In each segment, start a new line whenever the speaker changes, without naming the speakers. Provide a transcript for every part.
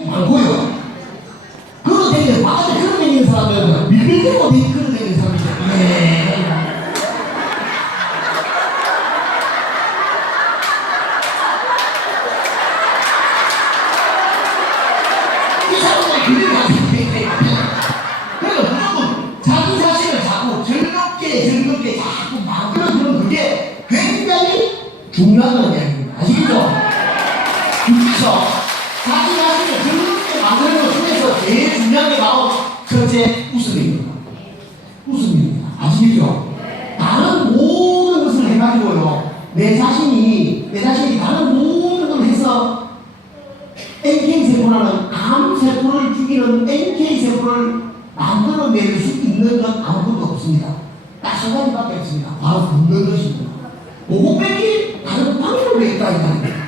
많고요. 그거 되게 많은데 그런 다니는 사람들은 밀밀대고 그런 다니는 사람이죠. 예. 이 사람들 중요한 이야기입니다. 아시겠죠? 그래서 자기 자신을 즐겁게 만드는 것 중에서 제일 중요한 게 바로 첫째 웃음입니다. 웃음입니다. 아시겠죠? 다른 모든 것을 해가지고요. 내 자신이, 내 자신이 다른 모든 걸 해서 NK세포라는 암 세포를 죽이는 NK세포를 만들어낼 수 있는 건 아무것도 없습니다. 딱한 가지밖에 없습니다. 바로 굶는 것입니다. 그거밖에 다른 방법이 있다 이 말입니다.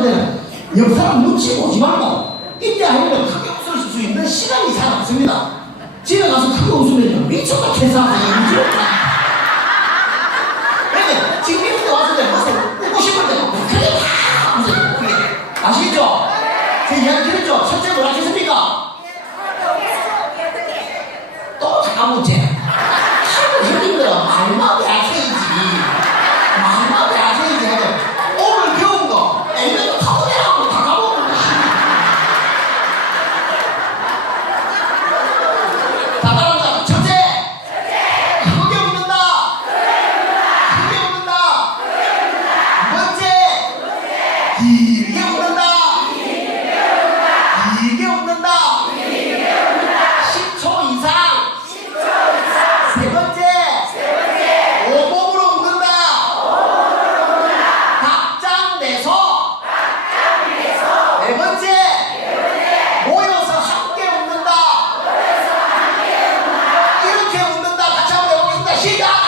사람들은 옆사람 눈치 보지 말고 이때 아니면 크게 웃을 수 있는 시간이 잘 없습니다. 집에 가서 크게 웃으면 미쳤다 개사하고 미쳤다. 지금 이렇게 왔을 때 무슨 웃고 싶을 때 그래 다 무슨 그게 아시겠죠? 제 이야기 들었죠? 첫째 뭘 하셨습니까? 또 다음 문제. 하고 힘들어 말만 해. shida